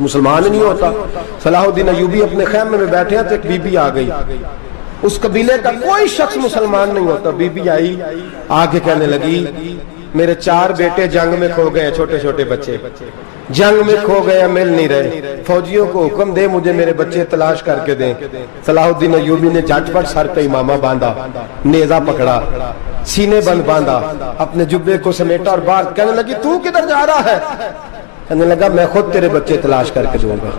مسلمان نہیں ہوتا۔ صلاح الدین ایوبی اپنے خیمے میں بیٹھے ہیں تو ایک بی بی آ گئی، اس قبیلے کا کوئی شخص مسلمان نہیں ہوتا۔ بی بی آئی، آگے کہنے لگی میرے 4 بیٹے جنگ میں کھو گئے، چھوٹے چھوٹے بچے جنگ میں کھو گئے، مل نہیں رہے، فوجیوں کو حکم دے مجھے میرے بچے تلاش کر کے دیں۔ صلاح الدین ایوبی نے جھٹ پٹ سر پہ امامہ باندھا، نیزہ پکڑا، سینے بند باندھا، اپنے جبے کو سمیٹا اور باہر کہنے لگی تو کدھر جا رہا ہے؟ کہنے لگا میں خود تیرے بچے تلاش کر کے دوں گا۔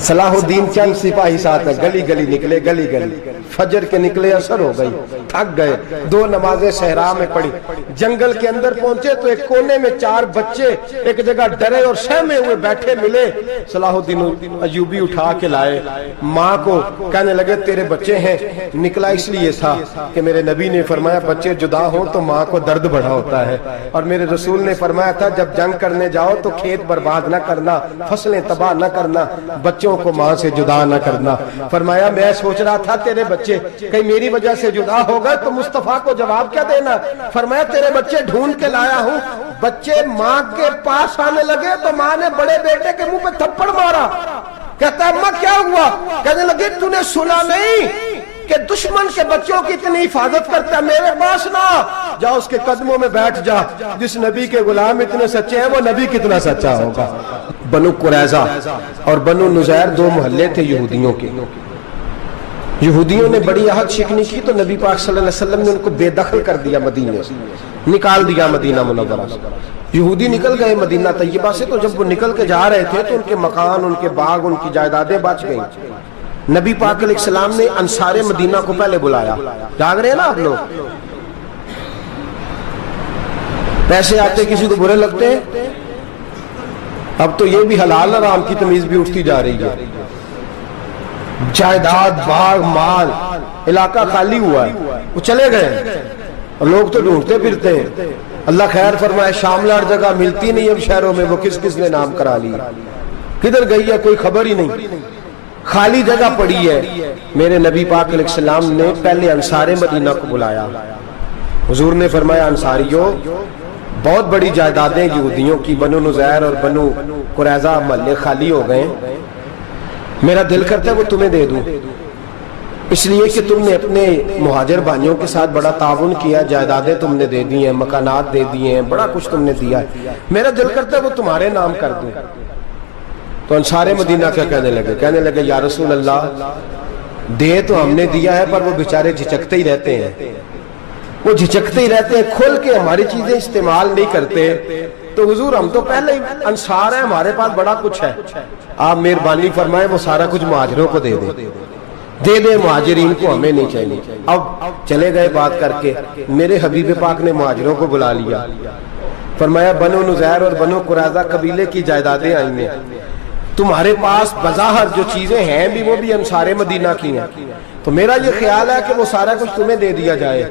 صلاح الدین چند سپاہی ساتھ ہیں، گلی گلی نکلے، گلی گلی، فجر کے نکلے، اثر ہو گئی، تھک گئے، 2 نمازیں صحرا میں پڑھی، جنگل کے اندر پہنچے تو ایک کونے میں 4 بچے ایک جگہ ڈرے اور سہمے ہوئے بیٹھے ملے۔ صلاح الدین ایوبی اٹھا کے لائے، ماں کو کہنے لگے تیرے بچے ہیں۔ نکلا اس لیے تھا کہ میرے نبی نے فرمایا بچے جدا ہوں تو ماں کو درد بڑا ہوتا ہے، اور میرے رسول نے فرمایا تھا جب جنگ کرنے جاؤ تو کھیت برباد نہ کرنا، فصلیں تباہ نہ کرنا، بچوں کو ماں سے جدا نہ کرنا۔ فرمایا میں سوچ رہا تھا تیرے بچے کہیں میری وجہ سے جدا ہو گئے تو مصطفیٰ کو جواب کیا دینا۔ فرمایا تیرے بچے ڈھونڈ کے لایا ہوں۔ بچے ماں کے پاس آنے لگے تو ماں نے بڑے بیٹے کے منہ پہ تھپڑ مارا۔ کہتا ہے اماں کیا ہوا؟ کہنے لگے تو نے سنا نہیں کہ دشمن کے بچوں کی اتنی حفاظت کرتا ہے، میرے پاس نہ جا، اس کے قدموں میں بیٹھ جا، جس نبی کے غلام اتنے سچے ہیں وہ نبی کتنا سچا ہوگا۔ بنو قریظہ اور بنو نذیر 2 محلے تھے یہودیوں کے۔ یہودیوں نے بڑی عہد شکنی کی تو نبی پاک صلی اللہ علیہ وسلم نے ان کو بے دخل کر دیا، مدینے سے نکال دیا، مدینہ منورہ سے۔ یہودی نکل گئے مدینہ طیبہ سے، تو جب وہ نکل کے جا رہے تھے تو ان کے مکان، ان کے باغ، ان کی جائیدادیں بچ گئیں۔ نبی پاک علیہ السلام نے انصار مدینہ کو پہلے بلایا، جاگ رہے ہیں نا آپ لوگ؟ پیسے آتے کسی کو برے لگتے ہیں؟ اب تو یہ بھی حلال حرام کی تمیز بھی اٹھتی جا رہی ہے۔ جائیداد، باغ، مال، علاقہ خالی ہوا ہے، وہ چلے گئے اور لوگ تو ڈھونڈتے پھرتے ہیں۔ اللہ خیر فرمائے، شاملہ ہر جگہ ملتی نہیں اب شہروں میں، وہ کس کس نے نام کرا لی، کدھر گئی ہے کوئی خبر ہی نہیں، خالی جگہ پڑی ہے۔ میرے نبی پاک علیہ السلام نے پہلے انصار مدینہ کو بلایا۔ حضور نے فرمایا انصاریوں بہت بڑی جائیدادیں یہودیوں کی، بنو نذیر اور بنو قریظہ محلے خالی ہو گئے، میرا دل کرتا ہے وہ تمہیں دے دوں، اس لیے کہ تم نے اپنے مہاجر بھائیوں کے ساتھ بڑا تعاون کیا، جائیدادیں تم نے دے دی ہیں، مکانات دے دیے ہیں، بڑا کچھ تم نے دیا ہے، میرا دل کرتا ہے وہ تمہارے نام کر دوں۔ تو انصار مدینہ کیا کہنے لگے یا رسول اللہ دے تو ہم نے دیا ہے پر وہ بیچارے جھچکتے ہی رہتے ہیں، وہ جھچکتے ہی رہتے ہیں، کھول کے ہماری چیزیں استعمال نہیں کرتے۔ تو حضور ہم تو پہلے ہی انصار ہیں، ہمارے پاس بڑا کچھ ہے، آپ مہربانی فرمائیں وہ سارا کچھ مہاجروں کو دے دے، مہاجرین کو ہمیں نہیں چاہیے۔ اب چلے گئے بات کر کے، میرے حبیب پاک نے مہاجروں کو بلا لیا، فرمایا بنو نذیر اور بنو قریظہ قبیلے کی جائیدادیں آئی ہیں، تمہارے پاس بظاہر جو چیزیں ہیں بھی وہ بھی انصار مدینہ کی ہیں، تو میرا یہ خیال ہے کہ وہ سارا کچھ تمہیں دے دیا جائے۔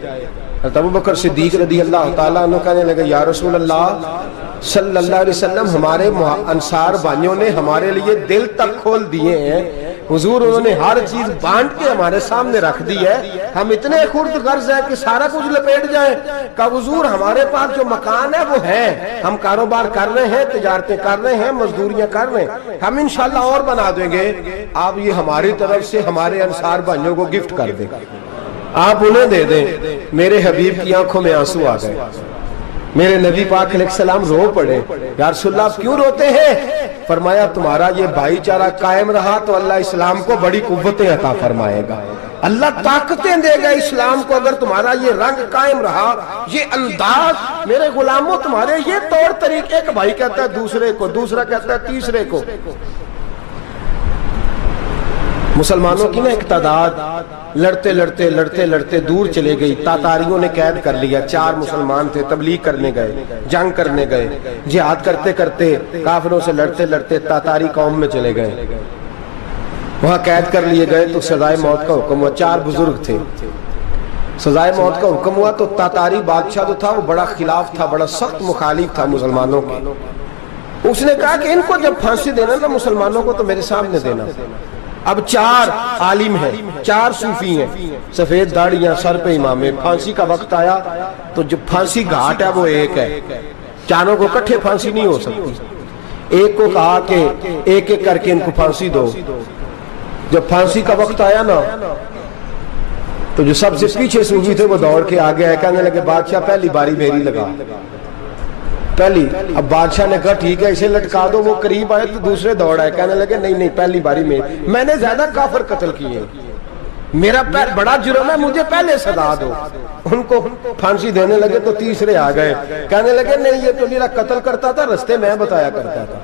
حضرت ابوبکر صدیق رضی اللہ تعالیٰ عنہ کہنے لگے یا رسول اللہ صلی اللہ علیہ وسلم ہمارے انصار بھائیوں نے ہمارے لیے دل تک کھول دیے ہیں، حضور انہوں نے ہر چیز بانٹ کے ہمارے سامنے رکھ دی ہے، ہم اتنے خرد غرض ہیں کہ سارا کچھ لپیٹ جائیں۔ کہ حضور ہمارے پاس جو مکان ہے وہ ہے، ہم کاروبار کر رہے ہیں، تجارتیں کر رہے ہیں، مزدوریاں کر رہے ہیں، ہم انشاءاللہ اور بنا دیں گے، آپ یہ ہماری طرف سے ہمارے انصار بھائیوں کو گفٹ کر دیں، آپ انہیں دے دیں۔ میرے حبیب کی آنکھوں میں آنسو آ گئے، میرے نبی پاک علیہ السلام رو پڑے، یا رسول اللہ آپ کیوں روتے ہیں؟ فرمایا تمہارا یہ بھائی چارہ قائم رہا تو اللہ اسلام کو بڑی قوتیں عطا فرمائے گا، اللہ طاقتیں دے گا اسلام کو، اگر تمہارا یہ رنگ قائم رہا، یہ انداز، میرے غلاموں تمہارے یہ طور طریقے، ایک بھائی کہتا ہے دوسرے کو، دوسرا کہتا ہے تیسرے کو۔ مسلمانوں کی نا ایک تعداد لڑتے لڑتے لڑتے لڑتے دور چلے گئی، تاتاریوں نے قید کر لیا، 4 مسلمان تھے، تبلیغ کرنے گئے، جنگ کرنے گئے، جہاد کرتے کرتے کافروں سے لڑتے لڑتے تاتاری قوم میں چلے گئے، وہاں قید کر لیے گئے تو سزائے موت کا حکم ہوا، 4 بزرگ تھے، سزائے موت کا حکم ہوا تو تاتاری بادشاہ جو تھا وہ بڑا خلاف تھا، بڑا سخت مخالف تھا مسلمانوں کے، اس نے کہا کہ ان کو جب پھانسی دینا نا مسلمانوں کو تو میرے سامنے دینا۔ اب 4 عالم ہیں، 4 صوفی ہیں، سفید داڑیاں، سر پہ امامے، پھانسی کا وقت آیا تو جو پھانسی گھاٹ ہے وہ ایک ہے، چاروں کو کٹھے پھانسی نہیں ہو سکتی، ایک کو کہا کہ ایک ایک کر کے ان کو پھانسی دو. جب پھانسی کا وقت آیا نا تو جو سب سے پیچھے صوفی تھے وہ دوڑ کے آگے آئے, کہنے لگے بادشاہ پہلی باری میری لگا پہلی. اب بادشاہ نے کہا ٹھیک ہے اسے لٹکا دو. وہ قریب آئے تو دوسرے دوڑ آئے, کہنے لگے نہیں نہیں پہلی باری میں نے زیادہ کافر قتل کیے, میرا بڑا جرم ہے, مجھے پہلے سزا دو. ان کو پھانسی دینے لگے تو تیسرے آ گئے, کہنے لگے نہیں یہ تو میرا قتل کرتا تھا, رستے میں بتایا کرتا تھا,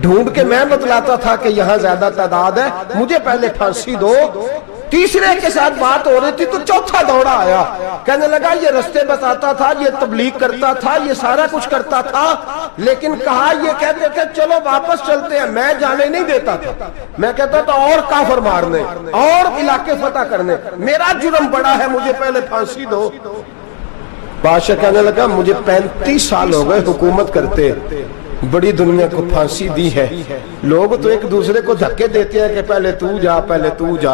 ڈھونڈ کے میں بتلاتا تھا کہ یہاں زیادہ تعداد ہے, مجھے پہلے پھانسی دو. تیسرے کے ساتھ بات ہو رہی تھی تو چوتھا دوڑا آیا, کہنے لگا یہ رستے بتاتا تھا, یہ تبلیغ کرتا تھا, یہ سارا کچھ کرتا تھا, لیکن کہا یہ کہتے تھے چلو واپس چلتے ہیں, میں جانے نہیں دیتا تھا, میں کہتا تھا اور کافر مارنے اور علاقے فتح کرنے, میرا جرم بڑا ہے, مجھے پہلے پھانسی دو. بادشاہ کہنے لگا مجھے 35 سال ہو گئے حکومت کرتے, بڑی دنیا کو پھانسی دی ہے, لوگ تو ایک دوسرے کو دھکے دیتے ہیں کہ پہلے تو جا پہلے تو جا,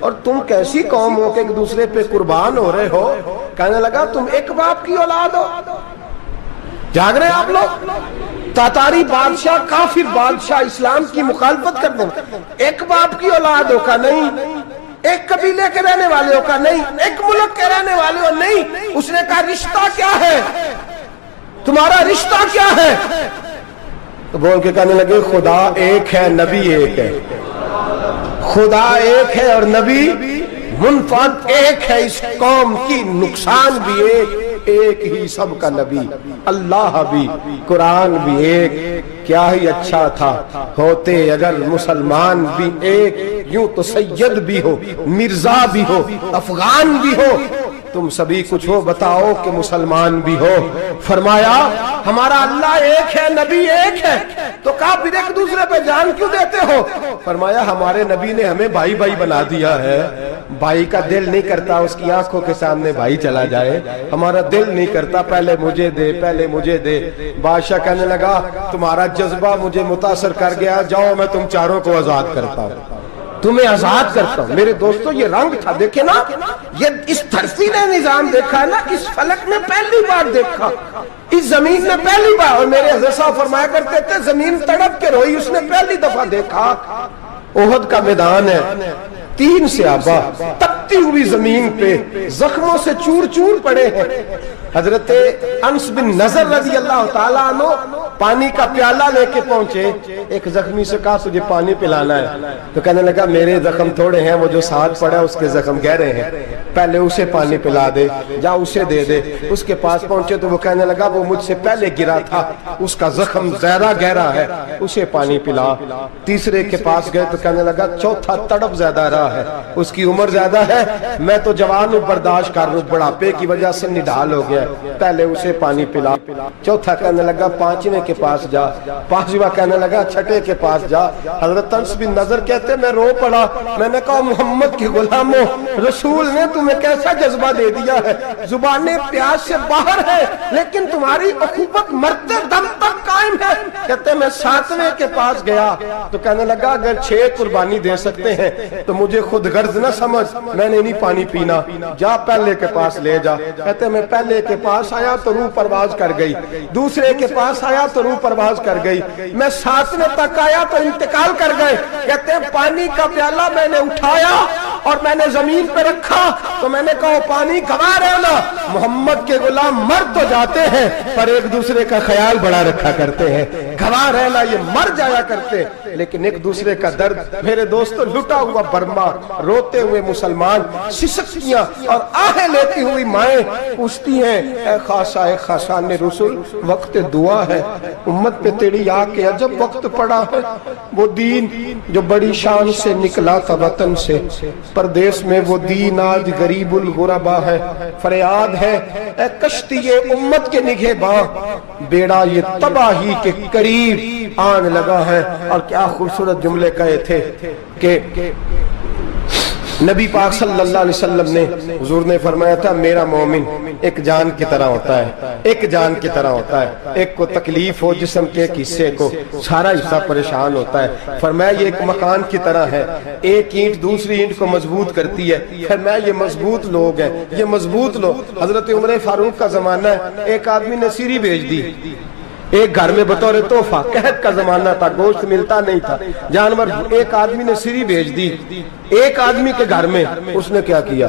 اور تم کیسی قوم ہو کہ ایک دوسرے پہ قربان ہو رہے ہو. کہنے لگا تم ایک باپ کی اولاد ہو, جاگ رہے آپ لوگ. تاتاری بادشاہ کافر بادشاہ اسلام کی مخالفت کرتے ہیں, ایک باپ کی اولاد ہو کا نہیں, ایک قبیلے کے رہنے والے ہو کا نہیں, ایک ملک کے رہنے والے ہو نہیں. اس نے کہا رشتہ کیا ہے تمہارا, رشتہ کیا ہے؟ تو بول کے کہنے لگے خدا ایک ہے نبی ایک ہے, خدا ایک ہے اور نبی منفرد ایک ہے, اس قوم کی نقصان بھی ایک ہی سب کا نبی, اللہ بھی قرآن بھی ایک. کیا ہی اچھا تھا ہوتے اگر مسلمان بھی ایک, یوں تو سید بھی ہو مرزا بھی ہو افغان بھی ہو, تم سبھی کچھ ہو بتاؤ کہ مسلمان بھی ہو. فرمایا ہمارا اللہ ایک ہے نبی ایک ہے, تو کہا پھر ایک دوسرے پہ جان کیوں دیتے ہو؟ فرمایا ہمارے نبی نے ہمیں بھائی بھائی بنا دیا ہے, بھائی کا دل نہیں کرتا اس کی آنکھوں کے سامنے بھائی چلا جائے, ہمارا دل نہیں کرتا پہلے مجھے دے پہلے مجھے دے. بادشاہ کہنے لگا تمہارا جذبہ مجھے متاثر کر گیا, جاؤ میں تم چاروں کو آزاد کرتا ہوں, تمہیں آزاد کرتا ہوں. میرے دوستو یہ رنگ تھا, دیکھیں نا, یہ اس دھرتی نے نظام دیکھا ہے نا, اس فلک نے پہلی بار دیکھا, اس زمین نے پہلی بار, اور میرے حضرت صاحب فرمایا کرتے تھے زمین تڑپ کے روئی, اس نے پہلی دفعہ دیکھا. احد کا میدان ہے, 3 صحابہ تپتی ہوئی زمین پہ زخموں سے چور چور پڑے ہیں. حضرت انس بن نضر رضی اللہ تعالیٰ عنہ پانی کا پیالہ لے کے پہنچے, ایک زخمی سے کہا تجھے پانی پلانا ہے, تو کہنے لگا میرے زخم تھوڑے ہیں, وہ جو ساتھ پڑا اس کے زخم گہرے ہیں, پہلے اسے پانی پلا دے, جا اسے دے دے. اس کے پاس پہنچے تو وہ کہنے لگا وہ مجھ سے پہلے گرا تھا, اس کا زخم زیادہ گہرا ہے, اسے پانی پلا. تیسرے کے پاس گئے تو کہنے لگا چوتھا تڑپ زیادہ رہا ہے, اس کی عمر زیادہ ہے, میں تو جوان ہوں برداشت کر لوں, بڑھاپے کی وجہ سے نڈھال ہو گیا, پہلے اسے پانی پلا. چوتھا کہنے لگا 5ویں کے پاس جا, 5واں کہنے لگا 6ٹھے کے پاس جا. حضرت انس بن نضر کہتے میں رو پڑا, میں نے کہا محمد کے غلاموں, رسول نے تمہیں کیسا جذبہ دے دیا ہے, زبانیں پیاس سے باہر ہے لیکن تمہاری اخوت مرتے دم تک قائم ہے. کہتے میں 7ویں کے پاس گیا تو کہنے لگا اگر 6 قربانی دے سکتے ہیں تو مجھے خود غرض نہ سمجھ, میں نے نہیں پانی پینا, جا پہلے کے پاس لے جا. کہتے میں پہلے کے پاس آیا تو روح پرواز کر گئی, دوسرے کے پاس آیا تو روح پرواز کر گئی, میں 7ویں تک آیا تو انتقال کر گئے. کہتے ہیں پانی کا پیالہ میں نے اٹھایا اور میں نے زمین پہ رکھا تو میں نے کہا پانی گوا رہنا, محمد کے غلام مر تو جاتے ہیں پر ایک دوسرے کا خیال بڑا رکھا کرتے ہیں, گوا رہنا یہ مر جایا کرتے لیکن ایک دوسرے کا درد. میرے دوستو لٹا ہوا برما, روتے ہوئے مسلمان, سسکیاں اور آہیں لیتی ہوئی مائیں پوچھتی ہیں اے خاصا اے خاصان رسول, وقت دعا ہے, امت پہ تیری آ کے عجب وقت پڑا ہے. وہ دین جو بڑی شان سے نکلا تھا وطن سے, پردیس میں وہ دین آج غریب الغربا ہے. فریاد ہے اے کشتی امت کے نگہباں, بیڑا یہ تباہی کے قریب آن لگا ہے. اور کیا خوبصورت جملے کہے تھے کہ نبی پاک صلی اللہ علیہ وسلم نے, حضور نے فرمایا تھا میرا مومن ایک جان کی طرح ہوتا ہے, ایک جان کی طرح ہوتا ہے, ایک کو تکلیف ہو جسم کے ایک حصے کو, سارا حصہ پریشان ہوتا ہے. فرمایا یہ ایک مکان کی طرح ہے, ایک اینٹ دوسری اینٹ کو مضبوط کرتی ہے. فرمایا یہ مضبوط لوگ ہیں, یہ مضبوط لوگ. حضرت عمر فاروق کا زمانہ ہے, ایک آدمی نے سیری بھیج دی, ایک گھر میں بطور تحفہ، قحط کا زمانہ تھا، گوشت ملتا نہیں تھا، جانور، ایک آدمی نے سری بھیج دی ایک آدمی کے گھر میں۔ اس نے کیا کیا؟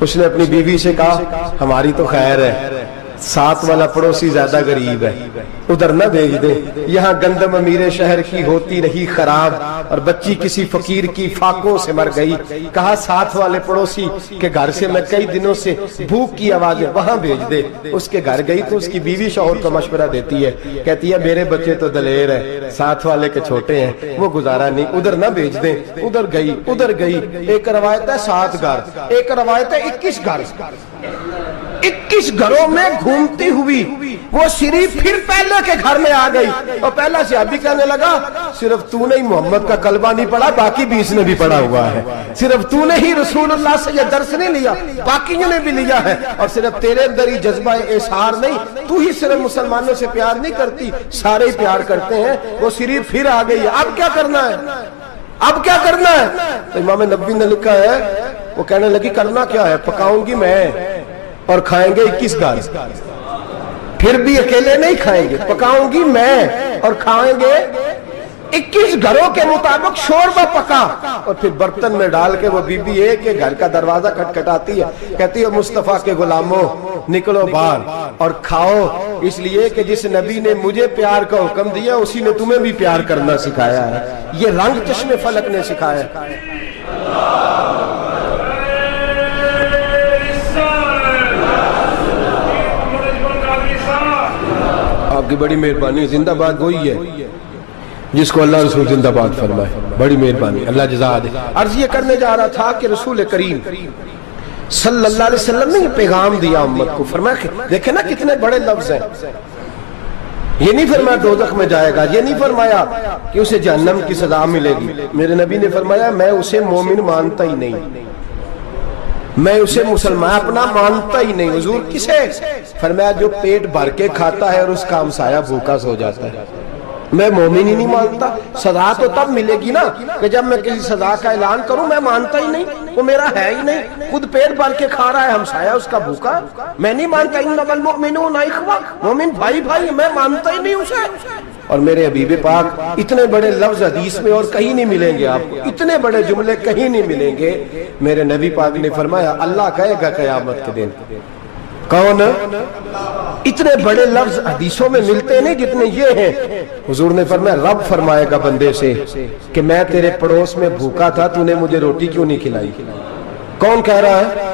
اس نے اپنی بیوی سے کہا ہماری تو خیر ہے، ساتھ والا پڑوسی زیادہ غریب ہے، ادھر نہ بھیج دے، یہاں گندم امیر شہر کی ہوتی رہی خراب اور بچی کسی فقیر کی فاقوں سے مر گئی، کہا ساتھ والے پڑوسی کے گھر سے میں کئی دنوں سے بھوک کی آوازیں، وہاں بھیج دے۔ اس کے گھر گئی تو اس کی بیوی شوہر کو مشورہ دیتی ہے، کہتی ہے میرے بچے تو دلیر ہیں، ساتھ والے کے چھوٹے ہیں، وہ گزارا نہیں، ادھر نہ بھیج دیں۔ ادھر گئی، ایک روایت ہے 7 گھر، ایک روایت ہے 21 گھر، 21 گھروں میں گھومتی ہوئی وہ سری پھر پہلے کے گھر میں آ گئی، اور پہلا صحابی کہنے لگا صرف تو نے ہی محمد کا کلمہ نہیں پڑھا، باقی 20 نے بھی پڑھا ہوا ہے، صرف تو نے ہی رسول اللہ سے یہ درس نہیں لیا، باقیوں نے بھی لیا ہے، اور صرف تیرے اندر ہی جذبہ اظہار نہیں، تو ہی صرف مسلمانوں سے پیار نہیں کرتی، سارے ہی پیار کرتے ہیں۔ وہ سری پھر آ گئی ہے، اب کیا کرنا ہے؟ اب کیا کرنا ہے؟ تو امام نبوی نے لکھا ہے، وہ کہنے لگی کرنا کیا ہے؟ پکاؤں گی میں اور کھائیں گے 21 گھر، پھر بھی اکیلے نہیں کھائیں گے، پکاؤں گی میں اور کھائیں گے 21 گھروں کے مطابق شوربہ پکا، اور پھر برتن میں ڈال کے وہ بی بی ایک کے گھر کا دروازہ کھٹکھٹاتی ہے، کہتی ہے مصطفیٰ کے غلاموں نکلو باہر اور کھاؤ، اس لیے کہ جس نبی نے مجھے پیار کا حکم دیا اسی نے تمہیں بھی پیار کرنا سکھایا ہے، یہ رنگ چشم فلک نے سکھایا ہے۔ آپ کی بڑی مہربانی، زندہ باد وہی ہے جس کو اللہ رسول زندہ باد فرمائے، بڑی مہربانی، اللہ جزا دے۔ عرض یہ کرنے جا رہا تھا کہ رسول کریم صلی اللہ علیہ وسلم نے یہ پیغام دیا امت کو، فرمایا دیکھیں نا کتنے بڑے لفظ ہیں، یہ نہیں فرمایا دوزخ میں جائے گا، یہ نہیں فرمایا کہ اسے جہنم کی سزا ملے گی، میرے نبی نے فرمایا میں اسے مومن مانتا ہی نہیں، میں اسے مسلمان اپنا مانتا ہی نہیں۔ حضور کسے؟ فرمایا جو پیٹ بھر کے کھاتا ہے اور اس کا ہمسایہ بھوکا سو جاتا ہے، میں مومن ہی نہیں مانتا۔ سزا تو تب ملے گی نا کہ جب میں کسی سزا کا اعلان کروں، میں مانتا ہی نہیں، وہ میرا ہے ہی نہیں، خود پیٹ بھر کے کھا رہا ہے، ہمسایہ اس کا بھوکا، میں نہیں مانتا۔ انما المؤمنون اخوہ، مومن بھائی بھائی، میں مانتا ہی نہیں اسے۔ اور میرے حبیب پاک اتنے بڑے لفظ حدیث میں اور کہیں نہیں ملیں گے، آپ کو اتنے بڑے جملے کہیں نہیں ملیں گے۔ میرے نبی پاک نے فرمایا اللہ کہے گا قیامت کے دن، کون؟ اتنے بڑے لفظ حدیثوں میں ملتے نہیں جتنے یہ ہیں۔ حضور نے فرمایا رب فرمائے گا بندے سے کہ میں تیرے پڑوس میں بھوکا تھا، تو نے مجھے روٹی کیوں نہیں کھلائی؟ کون کہہ رہا ہے؟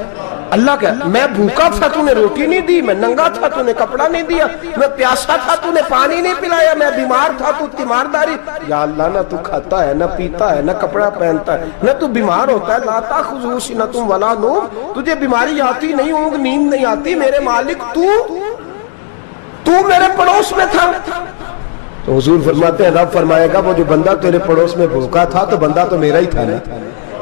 اللہ کہہ، میں بھوکا تھا تو نے روٹی نہیں دی، میں ننگا تھا تو نے کپڑا نہیں دیا، میں پیاسا تھا تو نے پانی نہیں پلایا، میں بیمار تھا تو تیمارداری۔ یا اللہ نہ تو کھاتا ہے، نہ پیتا ہے، نہ کپڑا پہنتا ہے، نہ تو بیمار ہوتا ہے، لا تاخذہ سنۃ ولا نوم، تجھے بیماری آتی نہیں، اونگ نیند نہیں آتی، میرے مالک تو میرے پڑوس میں تھا۔ تو حضور فرماتے ہیں رب فرمائے گا وہ جو بندہ تیرے پڑوس میں بھوکا تھا تو بندہ تو میرا ہی تھا نا،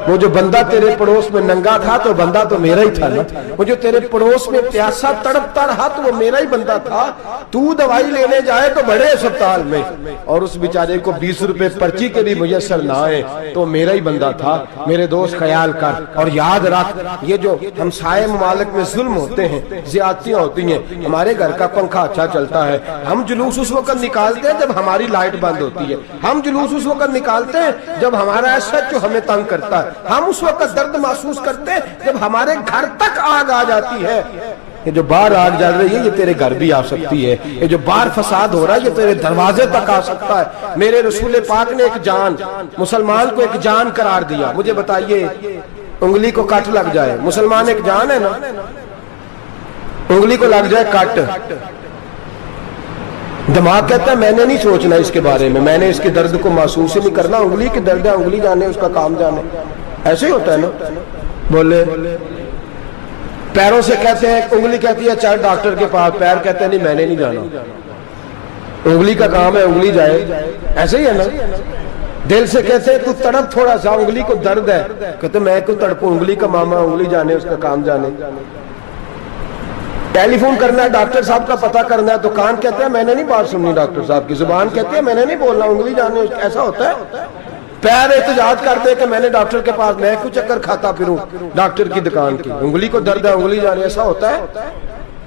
وہ جو بندہ تیرے پڑوس میں ننگا تھا تو بندہ تو میرا ہی تھا نا، وہ جو تیرے پڑوس میں پیاسا تڑپتا رہا تو وہ میرا ہی بندہ تھا، تو دوائی لینے جائے تو بڑے اسپتال میں اور اس بیچارے کو 20 روپے پرچی کے بھی میسر نہ آئے تو میرا ہی بندہ تھا۔ میرے دوست خیال کر اور یاد رکھ، یہ جو ہمسائے ممالک میں ظلم ہوتے ہیں، زیادتیاں ہوتی ہیں، ہمارے گھر کا پنکھا اچھا چلتا ہے، ہم جلوس اس وقت نکالتے ہیں جب ہماری لائٹ بند ہوتی ہے، ہم جلوس اس وقت نکالتے ہیں جب ہمارا ایسا جو ہمیں تنگ کرتا ہے، ہم اس وقت درد محسوس کرتے ہیں جب ہمارے گھر تک آگ آ جاتی ہے۔ یہ جو باہر آگ جل رہی ہے یہ تیرے گھر بھی آ سکتی ہے، یہ جو باہر فساد ہو رہا ہے یہ تیرے دروازے تک آ سکتا ہے۔ میرے رسول پاک نے ایک جان، مسلمان کو ایک جان قرار دیا۔ مجھے بتائیے انگلی کو کٹ لگ جائے، مسلمان ایک جان ہے نا، انگلی کو لگ جائے کٹ، دماغ کہتا ہے میں نے نہیں سوچنا اس کے بارے میں نے اس کے درد کو محسوس ہی نہیں کرنا، انگلی کی درد ہے، انگلی جانے اس کا کام جانے، ایسے ہی ہوتا ہے نا۔ بولے پیروں سے کہتے ہیں، انگلی کہتی ہے چل ڈاکٹر کے پاس، پیر کہتے ہیں نہیں میں نے نہیں جانا، انگلی کا کام ہے انگلی جائے، ایسے ہی ہے نا۔ دل سے کہتے ہیں تو تڑپ تھوڑا سا، انگلی کو درد ہے، کہتے میں کو تڑپوں، انگلی کا ماما، انگلی جانے اس کا کام جانے۔ ٹیلی فون کرنا ہے ڈاکٹر صاحب کا پتہ کرنا ہے تو کان کہتے ہیں میں نے نہیں بات سننی ڈاکٹر صاحب کی، زبان کہتے ہیں میں نے نہیں بولنا، انگلی جانے، ایسا ہوتا ہے۔ پیر احتجاج کرتے کہ میں نے ڈاکٹر کے پاس، میں کچھ چکر کھاتا پھروں ڈاکٹر کی دکان کی، انگلی کو درد ہے انگلی جانے، ایسا ہوتا ہے۔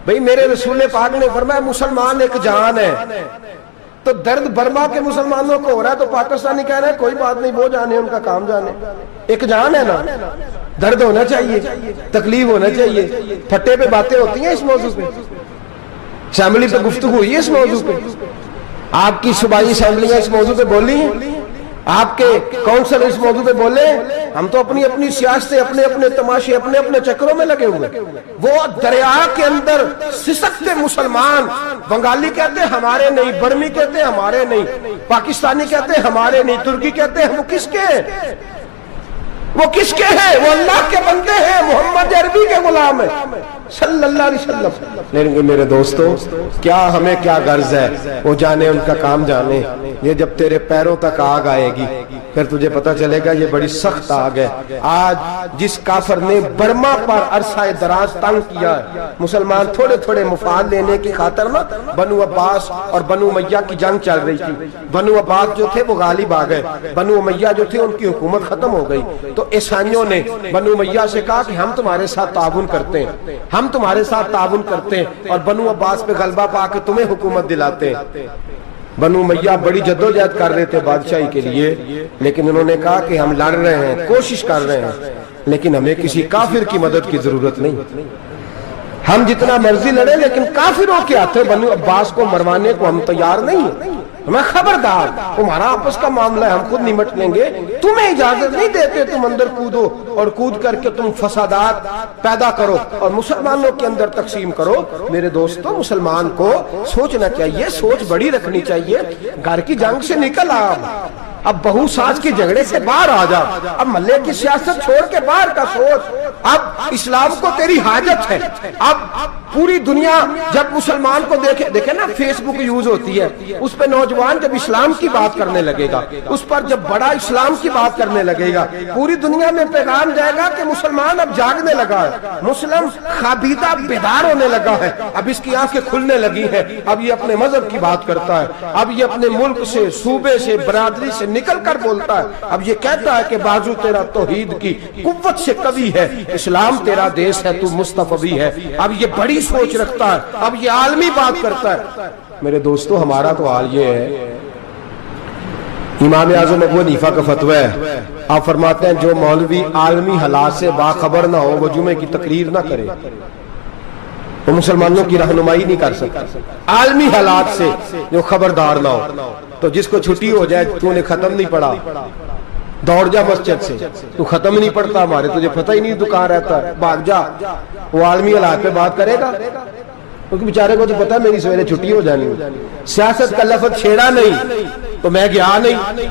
بھئی میرے رسول پاک نے فرمایا مسلمان ایک جان ہے، تو درد برما کے مسلمانوں کو ہو رہا ہے تو پاکستانی کہہ رہے ہیں کوئی بات نہیں، وہ جانے ان کا کام جانے، ایک جان ہے نا، درد ہونا چاہیے، تکلیف ہونا چاہیے۔ پھٹے پہ باتیں ہوتی ہیں اس موضوع پہ، اسمبلی پہ گفتگو ہوئی ہے اس موضوع پہ، آپ کی صوبائی اسمبلیاں اس موضوع پہ بولی ہیں، آپ کے کونسل اس موضوع پہ بولے، ہم تو اپنی اپنی سیاستیں، اپنے اپنے تماشے، اپنے اپنے چکروں میں لگے ہوئے۔ وہ دریا کے اندر سسکتے مسلمان، بنگالی کہتے ہیں ہمارے نہیں، برمی کہتے ہیں ہمارے نہیں، پاکستانی کہتے ہیں ہمارے نہیں، ترکی کہتے ہیں ہم کس کے ہیں؟ وہ کس کے ہیں؟ وہ اللہ کے بندے ہیں، محمد عربی کے غلام ہیں صلی اللہ علیہ وسلم۔ لیکن میرے دوستو کیا ہمیں کیا غرض ہے، وہ جانے ان کا کام جانے۔ یہ جب تیرے پیروں تک آگ آئے گی پھر تجھے پتا چلے گا یہ بڑی سخت آگ ہے۔ آج جس کافر نے برما پر عرصہ دراز تنگ کیا ہے، مسلمان تھوڑے تھوڑے مفاد لینے کی خاطر نا، بنو عباس اور بنو امیہ کی جنگ چل رہی تھی، بنو عباس جو تھے وہ غالب آ گئے، بنو امیہ جو تھے ان کی حکومت ختم ہو گئی، تو عیسائیوں نے بنو امیہ سے کہا کہ ہم تمہارے ساتھ تعاون کرتے ہیں، ہم تمہارے ساتھ تعاون کرتے ہیں اور بنو عباس پہ غلبہ پا کے تمہیں حکومت دلاتے ہیں۔ بنو امیہ بڑی جدوجہد کر رہے تھے بادشاہی کے لیے، لیکن انہوں نے کہا کہ ہم لڑ رہے ہیں، کوشش کر رہے ہیں، لیکن ہمیں کسی کافر کی مدد کی ضرورت نہیں، ہم جتنا مرضی لڑیں لیکن کافروں کے ہاتھوں بنو عباس کو مروانے کو ہم تیار نہیں ہیں۔ میں خبردار، تمہارا آپس کا معاملہ ہے، ہم خود نمٹ لیں گے، تمہیں اجازت نہیں دیتے تم اندر کودو اور کود کر کے تم فسادات پیدا کرو اور مسلمانوں کے اندر تقسیم کرو۔ میرے دوستو مسلمان کو سوچنا چاہیے، سوچ بڑی رکھنی چاہیے، گھر کی جنگ سے نکل آ، اب بہو ساس کے جھگڑے سے باہر آ جا، اب محلے کی سیاست چھوڑ کے باہر کا سوچ، اب اسلام کو تیری حاجت ہے۔ اب پوری دنیا جب مسلمان کو دیکھے نا، فیس بک یوز ہوتی ہے، اس پہ نوجوان جب اسلام کی بات کرنے لگے گا، اس پر جب بڑا اسلام کی بات کرنے لگے گا، پوری دنیا میں پیغام جائے گا کہ مسلمان اب جاگنے لگا ہے، مسلم خوابیدہ بیدار ہونے لگا ہے، اب اس کی آنکھیں کھلنے لگی ہیں، اب یہ اپنے مذہب کی بات کرتا ہے، اب یہ اپنے ملک سے، صوبے سے، برادری سے نکل کر بولتا ہے، اب یہ کہتا ہے کہ بازو تیرا توحید کی قوت سے قوی ہے، اسلام تیرا دیس ہے، تو مصطفی ہے، اب یہ بڑی سوچ رکھتا ہے، اب یہ عالمی بات کرتا ہے۔ میرے دوستو ہمارا تو حال یہ ہے، امام اعظم ابو حنیفہ کا فتویٰ ہے، آپ فرماتے ہیں جو مولوی عالمی حالات سے باخبر نہ ہو وہ جمعے کی تقریر نہ کرے، وہ مسلمانوں کی رہنمائی نہیں کر سکتا، عالمی حالات سے جو خبردار نہ ہو۔ تو جس کو چھٹی ہو جائے تو نے ختم نہیں پڑھا، دوڑ جا مسجد سے، تو ختم نہیں پڑھتا ہمارے، تجھے پتہ ہی نہیں تو کہاں رہتا ہے، بھاگ جا، وہ عالمی حالات پہ بات کرے گا، کیونکہ بیچارے کو تو پتہ ہے میری سویرے چھٹی ہو جانی، سیاست کا لفظ چھیڑا نہیں تو میں گیا نہیں۔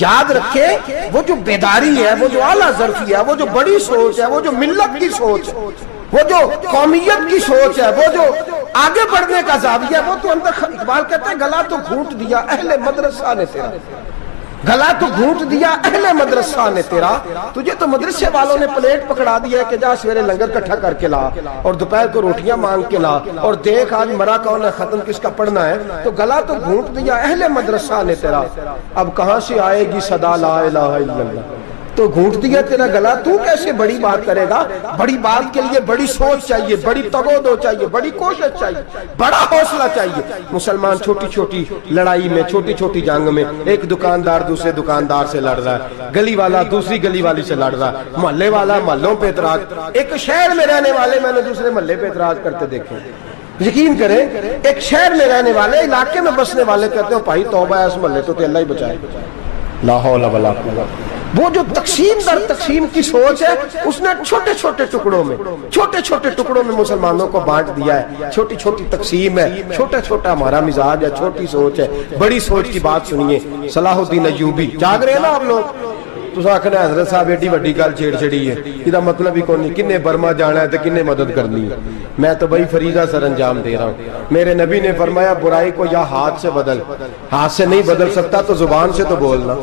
یاد رکھے وہ جو بیداری ہے، وہ جو اعلیٰ ظرفی ہے، وہ جو بڑی سوچ ہے، وہ جو ملت کی سوچ ہے، وہ جو قومیت کی سوچ ہے، وہ جو آگے بڑھنے کا زاویہ ہے، وہ تو اندر، اقبال کہتے ہیں گلا تو گھونٹ دیا اہل مدرسہ نے تیرا، گلا تو گھونٹ دیا اہل مدرسہ نے تیرا، تجھے تو مدرسے والوں نے پلیٹ پکڑا دیا ہے کہ جا سویرے لنگر کٹھا کر کے لا اور دوپہر کو روٹیاں مانگ کے لا اور دیکھ آج مرا کون ہے، ختم کس کا پڑھنا ہے، تو گلا تو گھونٹ دیا اہل مدرسہ نے تیرا، اب کہاں سے آئے گی صدا لا الہ الا اللہ، تو گھونٹ دیا تیرا گلا، تو کیسے بڑی بات کرے گا؟ بڑی بات کے لیے بڑی سوچ چاہیے، بڑی تگودو چاہیے، بڑی کوشش چاہیے، بڑا حوصلہ چاہیے۔ مسلمان چھوٹی چھوٹی لڑائی میں، چھوٹی چھوٹی جنگ میں، ایک دکاندار دوسرے دکاندار سے لڑ رہا ہے، گلی والا دوسری گلی والی سے لڑ رہا ہے، محلے والا محلوں پہ اعتراض، ایک شہر میں رہنے والے میں نے دوسرے محلے پہ اعتراض کرتے دیکھے، یقین کریں ایک شہر میں رہنے والے، علاقے میں بسنے والے کہتے ہیں بھائی توبہ ہے اس محلے تو اللہ ہی بچائے، لا حول ولا قوت۔ وہ جو تقسیم در تقسیم کی سوچ ہے، اس نے چھوٹے چھوٹے ٹکڑوں میں مسلمانوں کو بانٹ دیا ہے، چھوٹی چھوٹی تقسیم ہے، چھوٹا چھوٹا ہمارا مزاج ہے، چھوٹی سوچ ہے، بڑی سوچ کی بات سنیے۔ صلاح الدین ایوبی، جاگ رہے ہیں نا آپ لوگ؟ تو آخنا حضرت صاحب ایڈی وڈی گل چھیڑ چھڑی ہے، یہ مطلب ہی کون نہیں، کنے برما جانا ہے تو کنے مدد کرنی ہے، میں تو بھائی فریضہ سر انجام دے رہا ہوں۔ میرے نبی نے فرمایا برائی کو یا ہاتھ سے بدل، ہاتھ سے نہیں بدل سکتا تو زبان سے تو بولنا،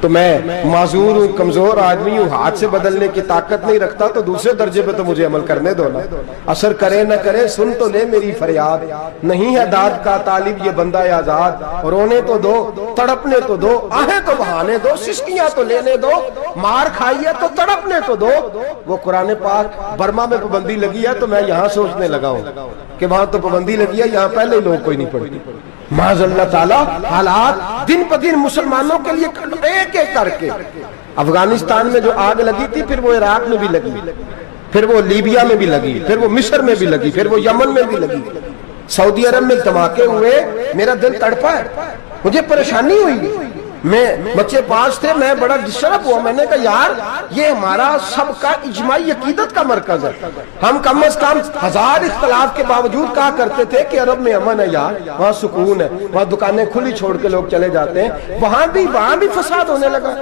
تو میں معذور ہوں، کمزور آدمی ہوں، ہاتھ سے بدلنے کی طاقت نہیں رکھتا، تو دوسرے درجے پہ تو مجھے عمل کرنے دو نا۔ اثر کرے نہ کرے سن تو لے میری فریاد، نہیں ہے داد کا طالب یہ بندہ آزاد، رونے تو دو، تڑپنے تو دو، آہیں تو بہانے دو، سسکیاں تو لینے دو، مار کھائیے تو تڑپنے تو دو۔ وہ قرآن پاک برما میں پابندی لگی ہے تو میں یہاں سوچنے لگا ہوں کہ وہاں تو پابندی لگی ہے، یہاں پہلے لوگ کوئی نہیں پڑھتی۔ معاذ اللہ تعالیٰ حالات دن پہ دن مسلمانوں کے لیے ایک ایک کر کے، افغانستان میں جو آگ لگی تھی پھر وہ عراق میں بھی لگی، پھر وہ لیبیا میں بھی لگی، پھر وہ مصر میں بھی لگی، پھر وہ یمن میں بھی لگی، سعودی عرب میں دھماکے ہوئے، میرا دل تڑپا ہے، مجھے پریشانی ہوئی، میں بچے 5 تھے، میں بڑا ڈسٹرب ہوا، میں نے کہا یار یہ ہمارا سب کا اجماعی عقیدت کا مرکز ہے، ہم کم از کم 1000 اختلاف کے باوجود کہا کرتے تھے کہ عرب میں امن ہے یار، وہاں سکون ہے، وہاں دکانیں کھلی چھوڑ کے لوگ چلے جاتے ہیں، وہاں بھی فساد ہونے لگا،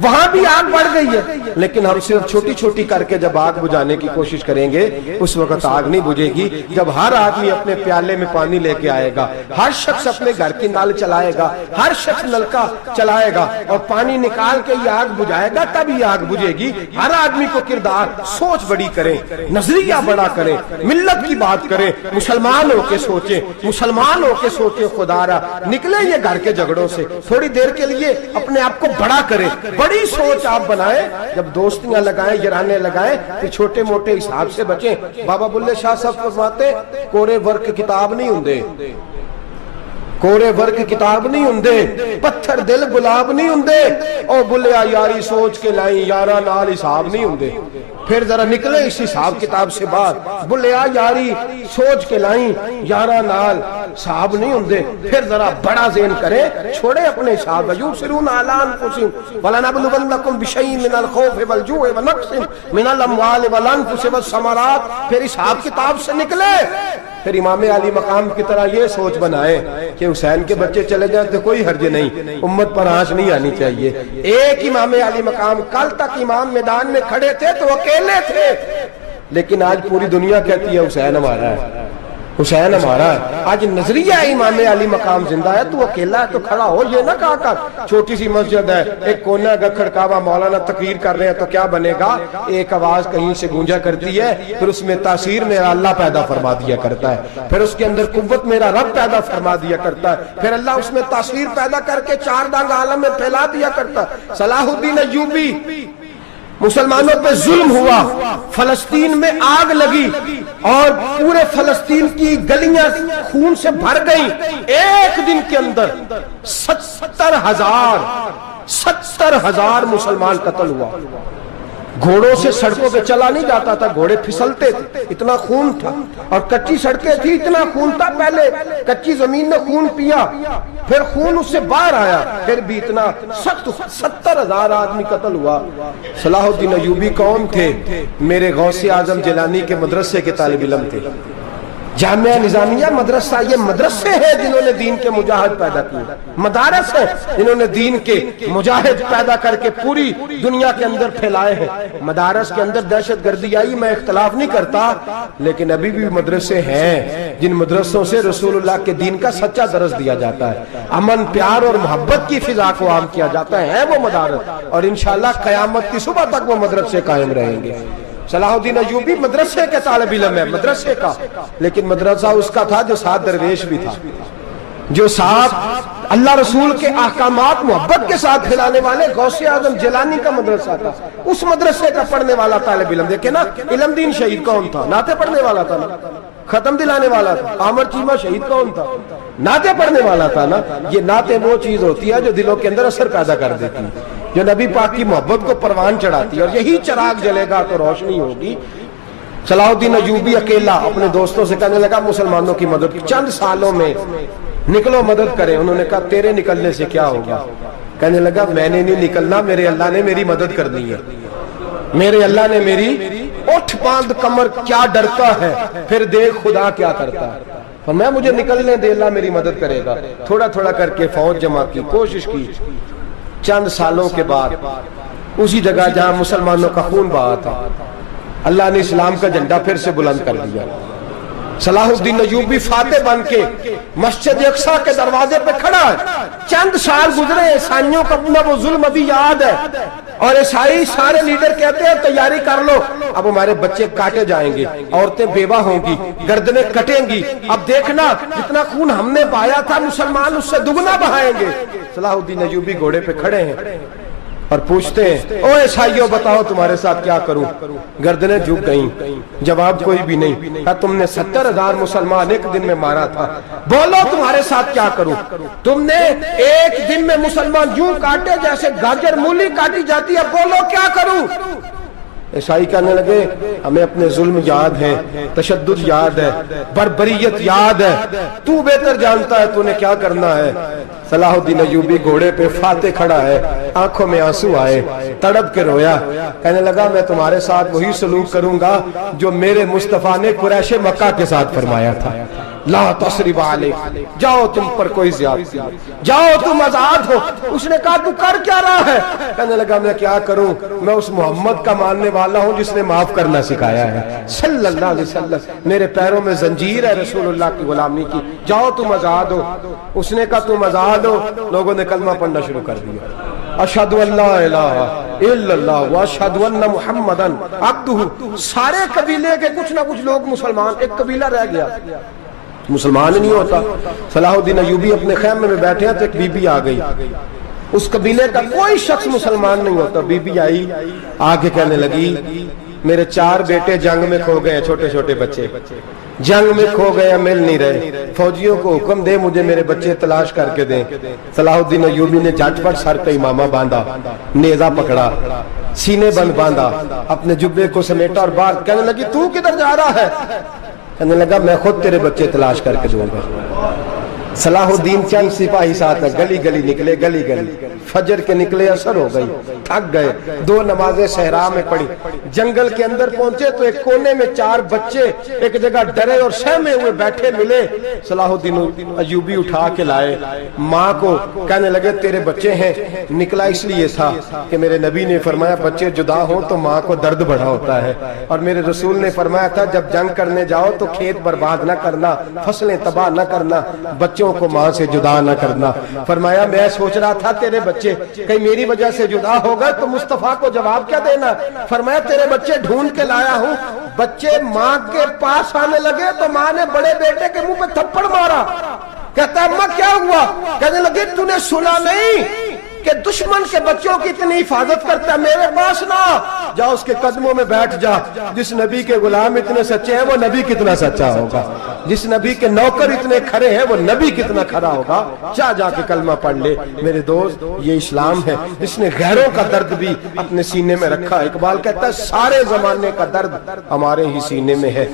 وہاں بھی آگ بڑھ گئی ہے، لیکن ہم صرف چھوٹی چھوٹی کر کے جب آگ بجھانے کی کوشش کریں گے اس وقت آگ نہیں بجھے گی، جب ہر آدمی اپنے پیالے میں پانی لے کے آئے گا، ہر شخص اپنے گھر کی نل چلائے گا، ہر شخص نلکا چلائے گا اور پانی نکال کے یہ آگ بجھائے گا، تب یہ آگ بجھے گی۔ ہر آدمی کو کردار سوچ بڑی کریں، نظریہ بڑا کریں، ملت کی بات کریں، مسلمان ہو کے سوچیں، مسلمان ہو کے سوچیں، خدا را نکلے یہ گھر کے جھگڑوں سے، تھوڑی دیر کے لیے اپنے آپ کو بڑا کریں، بڑی سوچ آپ بنائیں، جب دوستیاں لگائیں، یرانے لگائیں، پھر چھوٹے موٹے حساب سے بچیں۔ بابا بلے شاہ صاحب فرماتے کورے ورک کتاب نہیں ہوندے، کورے ورک کتاب نہیں ہوندے، پتھر دل گلاب نہیں ہوندے، او بلیا یاری سوچ کے لائیں، یارا نال حساب نہیں ہوندے۔ پھر ذرا نکلے اس حساب کتاب سے باہر، بلیا یاری سوچ کے لائیں، یارا نال حساب نہیں ہوندے۔ پھر ذرا بڑا ذہن کریں، چھوڑے اپنے حساب، یبصرون علی انفسہم ولنبلونکم بشیء من الخوف والجوع ونقص من الاموال والانفس والثمرات۔ پھر حساب کتاب سے نکلے، پھر امام علی مقام کی طرح یہ سوچ بنائے کہ حسین کے بچے چلے جائیں تو کوئی حرج نہیں، امت پر آنچ نہیں آنی چاہیے۔ ایک امام علی مقام، کل تک امام میدان میں کھڑے تھے تو اکیلے تھے، لیکن آج پوری دنیا کہتی ہے حسین ہمارا ہے، حسین ہمارا ہے۔ آج نظریہ امام علی مقام زندہ ہے، تو اکیلا ہے تو کھڑا ہو، یہ نہ کہا کر چھوٹی سی مسجد ہے، ایک کونے کا کھڑکاوا، مولانا تقریر کر رہے ہیں تو کیا بنے گا، ایک آواز کہیں سے گونجا کرتی ہے، پھر اس میں تاثیر میرا اللہ پیدا فرما دیا کرتا ہے، پھر اس کے اندر قوت میرا رب پیدا فرما دیا کرتا ہے، پھر اللہ اس میں تاثیر پیدا کر کے 4 دانگ عالم میں پھیلا دیا کرتا ہے۔ صلاح الدین ایوبی، مسلمانوں پہ ظلم ہوا، فلسطین میں آگ لگی اور پورے فلسطین کی گلیاں خون سے بھر گئیں، ایک دن کے اندر 70,000 مسلمان قتل ہوا۔ گھوڑوں سے سڑکوں پہ چلا نہیں جاتا تھا، گھوڑے پھسلتے تھے، اتنا خون تھا، اور کچی سڑکیں تھی، اتنا خون تھا، پہلے کچی زمین نے خون پیا، پھر خون اس سے باہر آیا، پھر بھی اتنا سخت 70,000 آدمی قتل ہوا۔ صلاح الدین ایوبی کون تھے؟ میرے غوث اعظم جیلانی کے مدرسے کے طالب علم تھے۔ جامعہ نظامیہ مدرسہ، یہ مدرسے ہیں جنہوں نے دین کے مجاہد پیدا کیے، مدارس ہیں جنہوں نے دین کے مجاہد پیدا کر کے پوری دنیا کے اندر پھیلائے ہیں۔ مدارس کے اندر دہشت گردی آئی، میں اختلاف نہیں کرتا، لیکن ابھی بھی مدرسے ہیں جن مدرسوں سے رسول اللہ کے دین کا سچا درس دیا جاتا ہے، امن، پیار اور محبت کی فضا کو عام کیا جاتا ہے وہ مدارس، اور انشاءاللہ قیامت کی صبح تک وہ مدرسے قائم رہیں گے۔ صلاح الدین ایوبی مدرسے کے طالب علم ہے، مدرسے کا، لیکن مدرسہ اس کا تھا جو ساتھ درویش بھی تھا، جو ساتھ اللہ رسول کے احکامات محبت کے ساتھ پھیلانے والے غوث اعظم جیلانی کا مدرسہ تھا، اس مدرسے کا پڑھنے والا طالب علم۔ دیکھیں نا، علم دین شہید کون تھا؟ نعتیں پڑھنے والا تھا نا، ختم دلانے والا تھا۔ عامر چیمہ شہید کون تھا؟ نعتیں پڑھنے والا تھا نا۔ یہ نعتیں وہ چیز ہوتی ہے جو دلوں کے اندر اثر پیدا کر دیتی ہے، جو نبی پاک کی محبت کو پروان چڑھاتی ہے، اور یہی چراغ جلے گا تو روشنی ہوگی۔ صلاح الدین ایوبی اکیلا اپنے دوستوں سے کہنے لگا مسلمانوں کی مدد، چند سالوں میں نکلو مدد کریں۔ انہوں نے کہا تیرے نکلنے سے کیا ہوگا؟ کہنے لگا میں نے نہیں نکلنا، میرے اللہ نے میری مدد کرنی ہے، میرے اللہ نے میری اٹھ باندھ کمر کیا ڈرتا ہے، پھر دیکھ خدا کیا کرتا ہے، فرمایا مجھے نکلنے دے، اللہ میری مدد کرے گا۔ تھوڑا تھوڑا کر کے فوج جمع کی، کوشش کی، چند سالوں کے بعد اسی جگہ جہاں مسلمانوں کا خون بہا تھا، اللہ نے اسلام کا جھنڈا پھر سے بلند کر دیا۔ صلاح الدین ایوبی فاتح بن کے مسجد اقصی کے دروازے پہ کھڑا ہے. چند سال گزرے، عیسائیوں کا اپنا وہ ظلم ابھی یاد ہے، اور عیسائی سارے لیڈر کہتے ہیں تیاری کر لو، اب ہمارے بچے کاٹے جائیں گے، عورتیں بیوہ ہوں گی، گردنیں کٹیں گی، اب دیکھنا جتنا خون ہم نے بہایا تھا مسلمان اس سے دگنا بہائیں گے. صلاح الدین ایوبی گھوڑے پہ کھڑے ہیں اور پوچھتے ہیں، او عیسائیوں بتاؤ تمہارے ساتھ کیا کروں؟ گردنیں جھک گئیں، جواب کوئی بھی نہیں. کہا تم نے 70,000 مسلمان ایک دن میں مارا تھا، بولو تمہارے ساتھ کیا کروں؟ تم نے ایک دن میں مسلمان یوں کاٹے جیسے گاجر مولی کاٹی جاتی ہے، بولو کیا کروں؟ عیسائی کہنے لگے ہمیں اپنے ظلم یاد ہے، تشدد یاد ہے، بربریت یاد ہے، تو بہتر جانتا ہے تو نے کیا کرنا ہے. صلاح الدین ایوبی گھوڑے پہ فاتح کھڑا ہے، آنکھوں میں آنسو آئے، تڑپ کے رویا، کہنے لگا میں تمہارے ساتھ وہی سلوک کروں گا جو میرے مصطفیٰ نے قریش مکہ کے ساتھ فرمایا تھا. لا تصریب علیک، جاؤ تم پر کوئی زیادتی، جاؤ تم آزاد ہو. اس نے کہا تو کر کیا رہا ہے؟ کہنے لگا میں کیا کروں، میں اس محمد کا ماننے والا ہوں جس نے معاف کرنا سکھایا ہے صلی اللہ علیہ وسلم. میرے پیروں میں زنجیر ہے رسول اللہ کی غلامی کی، جاؤ تم آزاد ہو. اس نے کہا تم آزاد ہو. لوگوں نے کلمہ پڑھنا شروع کر دیا، اشہد ان لا الہ الا اللہ واشہد ان محمدن عبدہ. سارے قبیلے کے کچھ نہ کچھ لوگ مسلمان، ایک قبیلہ رہ گیا مسلمان نہیں ہوتا. صلاح الدین ایوبی اپنے خیمے میں بیٹھے ہیں تو ایک بی بی آ گئی، اس قبیلے کا کوئی شخص مسلمان نہیں ہوتا. بی بی آئی، آگے کہنے لگی میرے 4 بیٹے جنگ میں کھو گئے ہیں، چھوٹے چھوٹے بچے جنگ میں کھو گئے ہیں، مل نہیں رہے، فوجیوں کو حکم دے مجھے میرے بچے تلاش کر کے دیں. صلاح الدین ایوبی نے جھٹ پٹ سر پہ امامہ باندھا، نیزہ پکڑا، سینے بند باندھا، اپنے جبے کو سمیٹا اور باہر. کہنے لگی تو کدھر جا رہا ہے؟ کہنے لگا میں خود تیرے بچے تلاش کر کے دوں گا. صلاح الدین چند سپاہی ساتھ گلی گلی نکلے، گلی گلی فجر کے نکلے، اثر ہو گئی، تھک گئے. 2 نمازیں صحرا میں پڑھی، جنگل کے اندر پہنچے تو ایک کونے میں 4 بچے ایک جگہ ڈرے اور سہمے ہوئے بیٹھے ملے. صلاح الدین ایوبی اٹھا کے لائے، ماں کو کہنے لگے تیرے بچے ہیں. نکلا اس لیے تھا کہ میرے نبی نے فرمایا بچے جدا ہوں تو ماں کو درد بڑا ہوتا ہے، اور میرے رسول نے فرمایا تھا جب جنگ کرنے جاؤ تو کھیت برباد نہ کرنا، فصلیں تباہ نہ کرنا، بچوں کو ماں سے جدا نہ کرنا. فرمایا میں سوچ رہا تھا تیرے بچے کہیں میری وجہ سے جدا ہو گئے تو مصطفیٰ کو جواب کیا دینا. فرمایا تیرے بچے ڈھونڈ کے لایا ہوں. بچے ماں کے پاس آنے لگے تو ماں نے بڑے بیٹے کے منہ پہ تھپڑ مارا. کہتا اماں کیا ہوا؟ کہنے لگے تو نے سنا نہیں کہ دشمن کے بچوں کی اتنی حفاظت کرتا ہے، میرے پاس نہ جا، اس کے قدموں میں بیٹھ جا. جس نبی کے غلام اتنے سچے ہیں وہ نبی کتنا سچا ہوگا، جس نبی کے نوکر اتنے کھڑے ہیں وہ نبی کتنا کھڑا ہوگا. جا کے کلمہ پڑھ لے. میرے دوست یہ اسلام ہے جس نے غیروں کا درد بھی اپنے سینے میں رکھا. اقبال کہتا ہے سارے زمانے کا درد ہمارے ہی سینے میں ہے.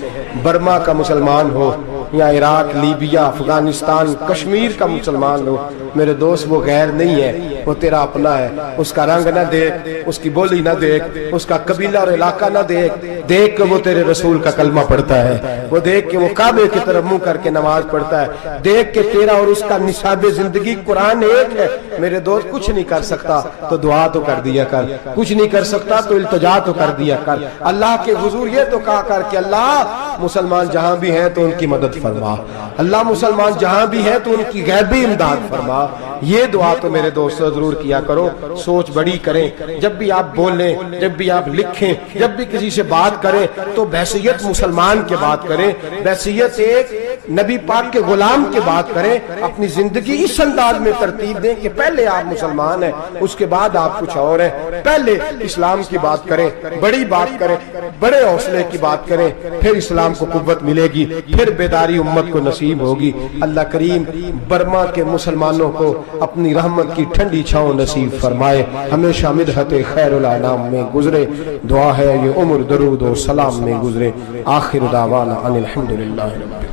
برما کا مسلمان ہو یا عراق، لیبیا، افغانستان، کشمیر کا مسلمان ہو، میرے دوست وہ غیر نہیں ہے، وہ تیرا اپنا ہے. اس کا رنگ نہ دیکھ، اس کی بولی نہ دیکھ، اس کا قبیلہ اور علاقہ نہ دیکھ. دیکھ کہ وہ تیرے رسول کا کلمہ پڑھتا ہے، وہ دیکھ کہ وہ کعبے کی طرف منہ کر کے نماز پڑھتا ہے. دیکھ کہ تیرا اور اس کا نصاب زندگی قرآن ایک ہے. میرے دوست کچھ نہیں کر سکتا تو دعا تو کر دیا کر، کچھ نہیں کر سکتا تو التجا تو کر دیا کر. اللہ کے حضور یہ تو کہا کر کہ اللہ مسلمان جہاں بھی ہیں تو ان کی مدد فرما، اللہ مسلمان جہاں بھی ہیں تو ان کی غیبی امداد فرما. یہ دعا تو میرے دوست ضرور کیا کرو. سوچ بڑی کریں، جب بھی آپ بولیں، جب بھی آپ لکھیں، جب بھی کسی سے بات کریں تو بحیثیت مسلمان کے بات کریں، بحیثیت ایک نبی پاک کے غلام کے بات کریں. اپنی زندگی اس انداز میں ترتیب دیں کہ پہلے آپ مسلمان ہیں، اس کے بعد آپ کچھ اور ہیں. پہلے اسلام کی بات کریں، بڑی بات کریں، بڑے حوصلے کی بات کریں، پھر اسلام کو قوت ملے گی، پھر بیداری امت کو نصیب ہوگی. اللہ کریم برما کے مسلمانوں کو اپنی رحمت کی ٹھنڈی چھاؤں نصیب فرمائے، ہمیشہ مدحت خیر الانام میں گزرے. دعا ہے یہ عمر درود و سلام میں گزرے. آخر دعوانا ان الحمدللہ.